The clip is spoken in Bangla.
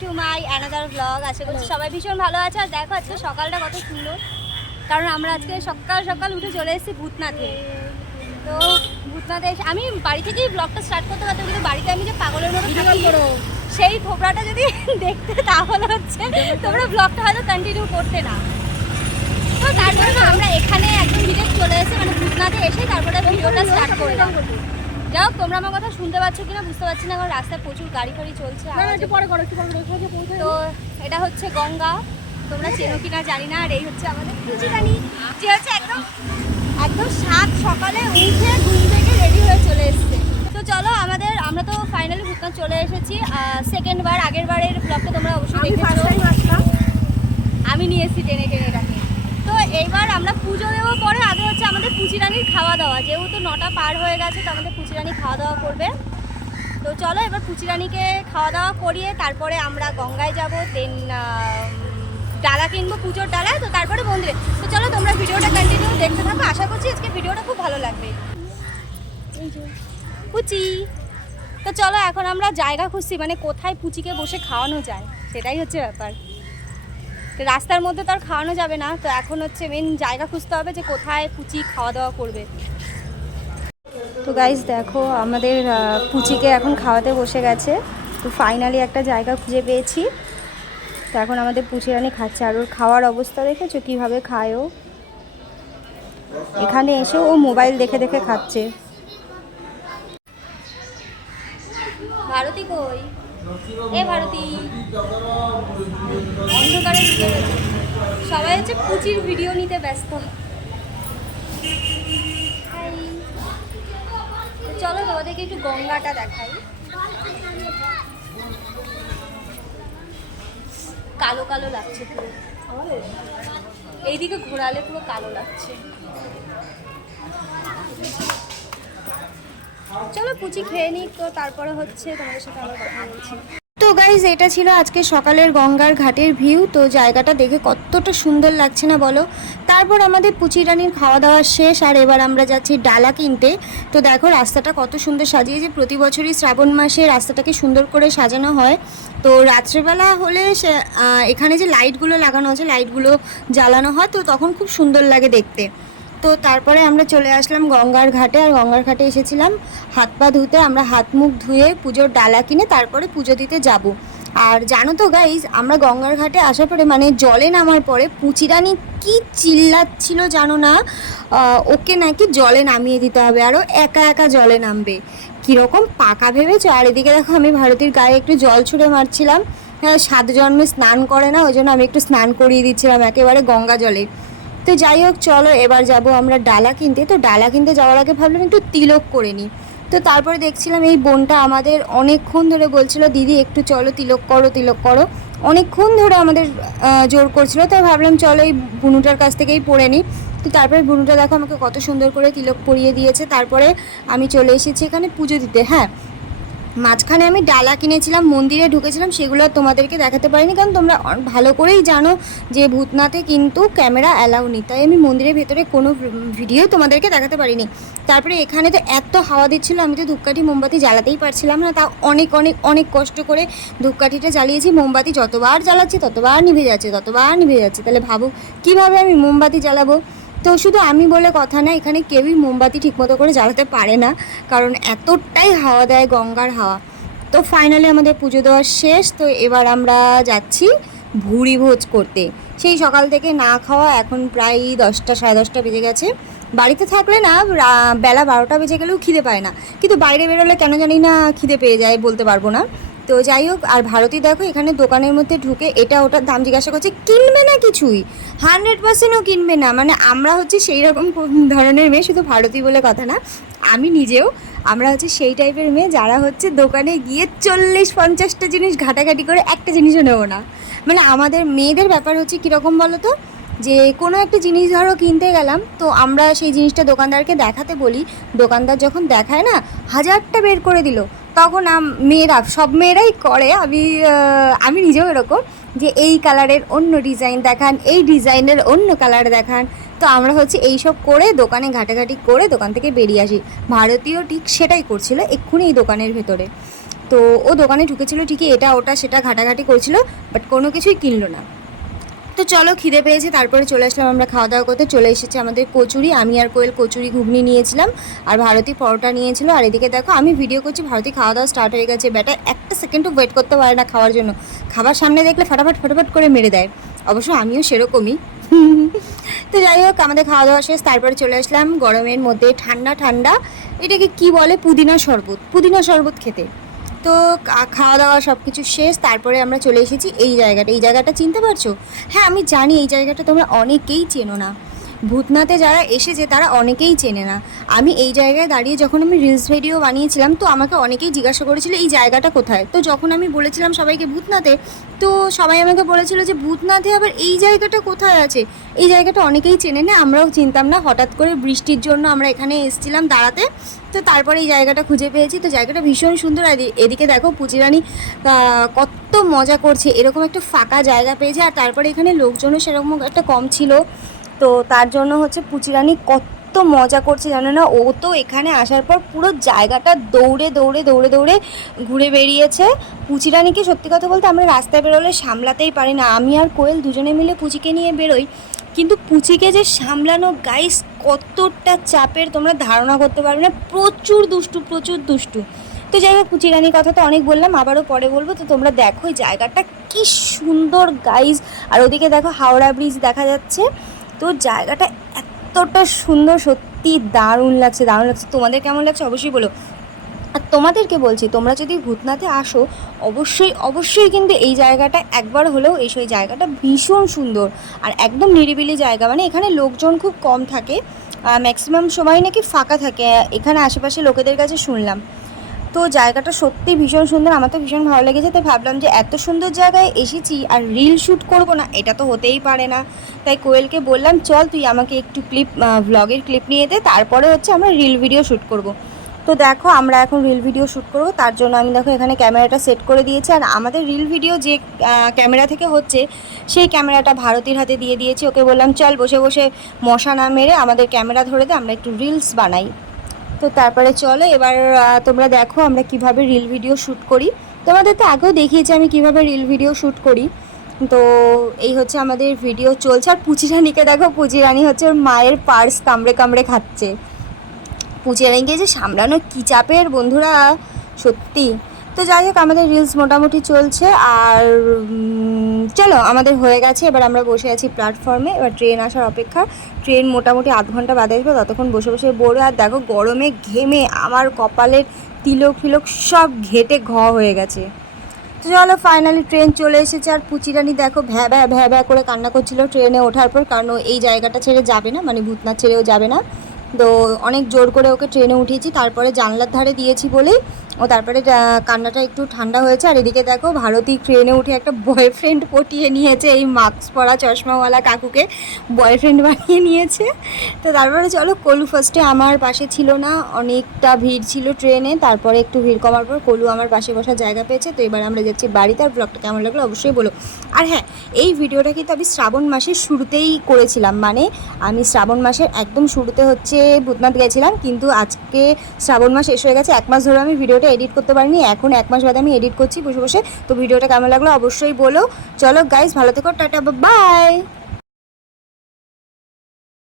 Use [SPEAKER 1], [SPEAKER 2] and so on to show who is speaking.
[SPEAKER 1] টু মাই অ্যানাদার ব্লগ আশা করছি সবাই ভীষণ ভালো আছে। আর দেখো আজকে সকালটা কত সুন্দর। কারণ আমরা আজকে সকাল সকাল উঠে চলে এসেছি ভূতনাথে। তো ভূতনাথে এসে আমি বাড়ি থেকেই ব্লগটা স্টার্ট করতে পারতাম কিন্তু বাড়িতে আমি যে পাগলের মতো সেই থোবরাটা যদি দেখতে তাহলে হচ্ছে তোমরা ব্লগটা হয়তো কন্টিনিউ করতে না। তো তারপরে আমরা এখানে একদম ডিরেক্ট চলে এসে মানে ভূতনাথে এসে তারপরে ভিডিওটা স্টার্ট করলাম। হোক তোমরা আমার কথা শুনতে পাচ্ছ কিনা বুঝতে পারছি না কারণ রাস্তায় প্রচুর গাড়ি ফাড়ি চলছে
[SPEAKER 2] পরে করো একটু পরে
[SPEAKER 1] তো এটা হচ্ছে গঙ্গা তোমরা চেনো কিনা জানি না আর এই হচ্ছে আমাদের পুজিরানি যে হচ্ছে একদম একদম সাত সকালে উঠে ঘুম থেকে রেডি হয়ে চলে এসছে। তো চলো আমাদের আমরা তো ফাইনালি ভুতনাথ চলে এসেছি সেকেন্ড বার আগের বারের ব্লগটা তোমরা অবশ্যই দেখেছ। আমি নিয়ে এসেছি টেনে টেনে এইবার আমরা পুজো দেবো পরে, আগে হচ্ছে আমাদের পুচিরানির খাওয়া দাওয়া। যেহেতু নটা পার হয়ে গেছে, তো আমাদের পুচিরানি খাওয়া দাওয়া করবে। তো চলো, এবার পুচিরানিকে খাওয়া দাওয়া করিয়ে তারপরে আমরা গঙ্গায় যাব দেন ডালা কিনবো পুজোর ডালায়, তো তারপরে মন্দিরে। তো চলো, তোমরা ভিডিওটা কন্টিনিউ দেখতে থাকো। আশা করছি আজকে ভিডিওটা খুব ভালো লাগবে। পুচি। তো চলো, এখন আমরা জায়গা খুঁজছি মানে কোথায় পুচিকে বসে খাওয়ানো যায়, সেটাই হচ্ছে ব্যাপার। রাস্তার মধ্যে তো আর খাওয়ানো যাবে না, তো এখন হচ্ছে মেন জায়গা খুঁজতে হবে যে কোথায় পুচি খাওয়া দাওয়া করবে। তো গাইজ দেখো, আমাদের পুচিকে এখন খাওয়াতে বসে গেছে। তো ফাইনালি একটা জায়গা খুঁজে পেয়েছি। তো এখন আমাদের পুচি রানি খাচ্ছে। আর ওর খাওয়ার অবস্থা দেখেছ? কীভাবে খায় ও? এখানে এসে ও মোবাইল দেখে দেখে খাচ্ছে। ভারতী কই? এ ভারতী অন্ধকারে ঢুকে গেছে। সবাই হচ্ছে পুচির ভিডিও নিতে ব্যস্ত. চলো তোমাদেরকে একটু গঙ্গাটা দেখাই। কালো কালো লাগছে পুরো। এইদিকে ঘোরালে পুরো কালো লাগছে। চলো পুচি খেয়ে নিক, তো তারপরে হচ্ছে তোমাদের সাথে আবার কথা বলছি। তো গাইজ এটা ছিল আজকে সকালের গঙ্গার ঘাটের ভিউ তো জায়গাটা দেখে কতটা সুন্দর লাগছে না বলো? তারপর আমাদের পুচিরানির খাওয়া দাওয়া শেষ, আর এবার আমরা যাচ্ছি ডালা কিনতে। তো দেখো রাস্তাটা কত সুন্দর সাজিয়েছে, প্রতি বছরই শ্রাবণ মাসে রাস্তাটাকে সুন্দর করে সাজানো হয়। তো রাত্রেবেলা হলে এখানে যে লাইটগুলো লাগানো আছে লাইটগুলো জ্বালানো হয়, তো তখন খুব সুন্দর লাগে দেখতে। তো তারপরে আমরা চলে আসলাম গঙ্গার ঘাটে, আর গঙ্গার ঘাটে এসেছিলাম। হাত পা ধুতে আমরা হাত মুখ ধুয়ে পুজোর ডালা কিনে তারপরে পুজো দিতে যাব। আর জানো তো গাইজ আমরা গঙ্গার ঘাটে আসার পরে মানে জলে নামার পরে পুচিরানি কি চিল্লাচ্ছিল জানো না? ওকে নাকি জলে নামিয়ে দিতে হবে, আরও একা একা জলে নামবে। কীরকম পাকা ভেবেছো? আর এদিকে দেখো আমি ভারতীর গায়ে একটু জল ছুঁড়ে মারছিলাম। সাত জন্মে স্নান করে না, ওই জন্য আমি একটু স্নান করিয়ে দিচ্ছিলাম একেবারে গঙ্গা জলে। তো যাই হোক, চলো, এবার যাব আমরা ডালা কিনতে। তো ডালা কিনতে যাওয়ার আগে ভাবলাম একটু তিলক করে নিই। তো তারপরে দেখছিলাম এই বোনটা আমাদের অনেকক্ষণ ধরে বলছিল, দিদি, একটু চলো, তিলক করো তিলক করো। অনেকক্ষণ ধরে আমাদের জোর করছিল, তো ভাবলাম চলো এই বুনুটার কাছ থেকেই পড়ে নিই। তো তারপরে বুনুটা দেখো আমাকে কত সুন্দর করে তিলক পরিয়ে দিয়েছে। তারপরে আমি চলে এসেছি এখানে পুজো দিতে হ্যাঁ? মাঝখানে আমি ডালা কিনেছিলাম, মন্দিরে ঢুকেছিলাম, সেগুলো তোমাদেরকে দেখাতে পারিনি, কারণ তোমরা ভালো করেই জানো যে ভূতনাথে কিন্তু ক্যামেরা অ্যালাউ নেই। তাই আমি মন্দিরের ভেতরে কোনো ভিডিও তোমাদেরকে দেখাতে পারিনি। তারপরে এখানে তো এত হাওয়া দিচ্ছিল, আমি তো ধূপকাঠি, মোমবাতি জ্বালাতেই পারছিলাম না। তাও অনেক অনেক অনেক কষ্ট করে ধূপকাঠিটা জ্বালিয়েছি, মোমবাতি যতবার জ্বালাচ্ছি, ততবার নিভে যাচ্ছে, ততবার নিভে যাচ্ছে। তাহলে ভাবো, কীভাবে আমি মোমবাতি জ্বালাবো? তো শুধু আমি বলে কথা না, এখানে কেউই মোমবাতি ঠিকমতো করে জ্বালাতে পারে না, কারণ এতটাই হাওয়া দেয় গঙ্গার হাওয়া। তো ফাইনালি আমাদের পুজো দেওয়া শেষ, তো এবার আমরা যাচ্ছি ভুড়ি ভোজ করতে। সেই সকাল থেকে না খাওয়া এখন প্রায় দশটা, সাড়ে দশটা বেজে গেছে। বাড়িতে থাকলে না বেলা বারোটা বেজে গেলেও খিদে পায় না। কিন্তু বাইরে বেরোলে কেন জানি না খিদে পেয়ে যায় বলতে পারব না। তো যাই হোক, আর ভারতী দেখো, এখানে দোকানের মধ্যে ঢুকে এটা ওটার দাম জিজ্ঞাসা করছে, কিনবে না কিছুই? হান্ড্রেড পার্সেন্টও কিনবে না। মানে আমরা হচ্ছে সেই রকম ধরনের মেয়ে, শুধু ভারতী বলে কথা না, আমি নিজেও। আমরা হচ্ছে সেই টাইপের মেয়ে, যারা হচ্ছে দোকানে গিয়ে চল্লিশ, পঞ্চাশটা জিনিস ঘাটাঘাটি করে একটা জিনিসও নেব না। মানে আমাদের মেয়েদের ব্যাপার হচ্ছে কীরকম বলো তো যে কোনো একটা জিনিস ধরো কিনতে গেলাম, তো আমরা সেই জিনিসটা দোকানদারকে দেখাতে বলি। দোকানদার যখন দেখায় না, হাজারটা বের করে দিল। তখন মেয়েরা, সব মেয়েরাই করে। আমি আমি নিজেও এরকম যে এই কালারের অন্য ডিজাইন দেখান, এই ডিজাইনের অন্য কালার দেখান। তো আমরা হচ্ছে এইসব করে দোকানে ঘাটাঘাটি করে দোকান থেকে বেরিয়ে আসি। ভারতীয় ঠিক সেটাই করছিল এক্ষুনি এই দোকানের ভেতরে। তো ও দোকানে ঢুকেছিল ঠিকই, এটা, ওটা, সেটা ঘাটাঘাটি করছিল বাট কোনো কিছুই কিনলো না। তো চলো খিদে পেয়েছে, তারপরে চলে আসলাম আমরা খাওয়া দাওয়া করতে, চলে এসেছে আমাদের কচুরি, আমি আর কোয়েল কচুরি ঘুগনি নিয়েছিলাম, আর ভারতী পরোটা নিয়েছিল, আর এদিকে দেখো, আমি ভিডিও করছি, ভারতী খাওয়া দাওয়া স্টার্ট হয়ে গেছে, ব্যাটা একটা সেকেন্ডও ওয়েট করতে পারে না খাওয়ার জন্য। খাবার সামনে দেখলে ফাটাফাট ফাটাফাট করে মেরে দেয়। অবশ্য আমিও সেরকমই। তো যাই হোক, আমাদের খাওয়া দাওয়া শেষ, তারপরে চলে আসলাম গরমের মধ্যে ঠান্ডা ঠান্ডা। এটাকে কি বলে? পুদিনা শরবত। পুদিনা শরবত খেতে। তো খাওয়া দাওয়া সব কিছু শেষ, তারপরে আমরা চলে এসেছি এই জায়গাটা। এই জায়গাটা চিনতে পারছ? হ্যাঁ আমি জানি এই জায়গাটা তোমরা অনেকেই চেনো না। ভূতনাথে যারা এসেছে, তারা অনেকেই চেনে না। আমি এই জায়গায় দাঁড়িয়ে যখন আমি রিলস ভিডিও বানিয়েছিলাম, তো আমাকে অনেকেই জিজ্ঞাসা করেছিল, এই জায়গাটা কোথায়? তো যখন আমি বলেছিলাম সবাইকে ভূতনাথে, তো সবাই আমাকে বলেছিল যে, ভূতনাথে আবার এই জায়গাটা কোথায় আছে? এই জায়গাটা অনেকেই চেনে না, আমরাও চিনতাম না। হঠাৎ করে বৃষ্টির জন্য আমরা এখানে এসেছিলাম দাঁড়াতে, তো তারপরে এই জায়গাটা খুঁজে পেয়েছি। তো জায়গাটা ভীষণ সুন্দর। এদিকে দেখো পুচিরানি কত মজা করছে। এরকম একটা ফাঁকা জায়গা পেয়েছে। আর তারপরে এখানে লোকজনও সেরকম একটা কম ছিল। তো তার জন্য হচ্ছে পুচিরানি কত মজা করছে জানো না ও তো এখানে আসার পর পুরো জায়গাটা দৌড়ে দৌড়ে দৌড়ে দৌড়ে ঘুরে বেরিয়েছে পুচিরানিকে সত্যি কথা বলতে আমরা রাস্তায় বেরোলে সামলাতেই পারি না। আমি আর কোয়েল দুজনে মিলে পুচিকে নিয়ে বেরোই। কিন্তু পুচিকে যে সামলানো গাইস কতটা চাপের তোমরা ধারণা করতে পারবে না। প্রচুর দুষ্টু প্রচুর দুষ্টু। তো যাই হোক, পুচিরানির কথা তো অনেক বললাম, আবারও পরে বলব। তো তোমরা দেখো জায়গাটা কি সুন্দর গাইস আর ওদিকে দেখো হাওড়া ব্রিজ দেখা যাচ্ছে। তো জায়গাটা এতটা সুন্দর, সত্যি দারুণ লাগছে দারুণ লাগছে। তোমাদের কেমন লাগছে অবশ্যই বলো। আর তোমাদেরকে বলছি, তোমরা যদি ভূতনাথে আসো, অবশ্যই অবশ্যই কিন্তু এই জায়গাটা একবার হলেও এই জায়গাটা ভীষণ সুন্দর আর একদম নিরিবিলি জায়গা। মানে এখানে লোকজন খুব কম থাকে। ম্যাক্সিমাম সময় নাকি ফাঁকা থাকে। এখানে আশেপাশে লোকেদের কাছে শুনলাম। তো জায়গাটা সত্যি ভীষণ সুন্দর, আমার তো ভীষণ ভালো লেগেছে, তাই ভাবলাম যে এত সুন্দর জায়গায় এসেছি আর রিল শ্যুট করব না, এটা তো হতেই পারে না। তাই কোয়েলকে বললাম, চল তুই আমাকে একটু ক্লিপ ভ্লগের ক্লিপ নিয়ে দে, তারপরে হচ্ছে আমরা রিল ভিডিও শ্যুট করব। তো দেখো, আমরা এখন রিল ভিডিও শ্যুট করব, তার জন্য আমি দেখো এখানে ক্যামেরাটা সেট করে দিয়েছি, আর আমাদের রিল ভিডিও যে ক্যামেরা থেকে হচ্ছে, সেই ক্যামেরাটা ভারতীর হাতে দিয়ে দিয়েছি, ওকে বললাম, চল বসে বসে মশা না মেরে আমাদের ক্যামেরা ধরে দে, আমরা একটু রিলস বানাই। তো তারপরে চলো, এবার তোমরা দেখো আমরা কীভাবে রিল ভিডিও শ্যুট করি। তোমাদের তো আগেও দেখিয়েছি আমি কীভাবে রিল ভিডিও শ্যুট করি। তো এই হচ্ছে আমাদের ভিডিও চলছে। আর পুচিরানিকে দেখো পুচিরানি হচ্ছে ওর মায়ের পার্স কামড়ে কামড়ে খাচ্ছে। পুচিরানিকে যে সামলানো কী চাপের, বন্ধুরা, সত্যি। তো যাই হোক, আমাদের রিলস মোটামুটি চলছে আর চলো, আমাদের হয়ে গেছে। এবার আমরা বসে আছি প্ল্যাটফর্মে এবার ট্রেন আসার অপেক্ষা। ট্রেন মোটামুটি আধ ঘণ্টা বাদে আসবে, ততক্ষণ বসে বসে বড়ো। আর দেখো, গরমে ঘেমে আমার কপালের তিলক ফিলক সব ঘেটে ঘ হয়ে গেছে। তো চলো ফাইনালি ট্রেন চলে এসেছে। আর পুচিরানি দেখো, ভ্যা ভ্যা ভ্যা ভ্যা করে কান্না করছিল ট্রেনে ওঠার পর। কারণ এই জায়গাটা ছেড়ে যাবে না মানে ভূতনাথ ছেড়েও যাবে না। তো অনেক জোর করে ওকে ট্রেনে উঠিয়েছি। তারপরে জানলার ধারে দিয়েছি বলেই ও তারপরে কান্নাটা একটু ঠান্ডা হয়েছে, আর এদিকে দেখো, ভারতী ট্রেনে উঠে একটা বয়ফ্রেন্ড পটিয়ে নিয়েছে, এই মাস্ক পরা চশমাওয়ালা কাকুকে বয়ফ্রেন্ড বানিয়ে নিয়েছে। তো তারপরে চলো, কলু ফার্স্টে আমার পাশে ছিল না, অনেকটা ভিড় ছিল ট্রেনে তারপরে একটু ভিড় কমার পর কলু আমার পাশে বসার জায়গা পেয়েছে। তো এবার আমরা যাচ্ছি বাড়িতে, আর ব্লগটা কেমন লাগল অবশ্যই বলো। আর হ্যাঁ এই ভিডিওটা কিন্তু আমি শ্রাবণ মাসের শুরুতেই করেছিলাম মানে আমি শ্রাবণ মাসের একদম শুরুতে হচ্ছে ভূতনাথ গেছিলাম, কিন্তু আজকে শ্রাবণ মাস শেষ হয়ে গেছে, এক মাস ধরে আমি ভিডিওটা এডিট করতে পারিনি, এখন এক মাস বাদে আমি এডিট করছি, বসে বসে। তো ভিডিওটা কেমন লাগল অবশ্যই বলো। চলো গাইজ ভালো থেকো, টাটা বাই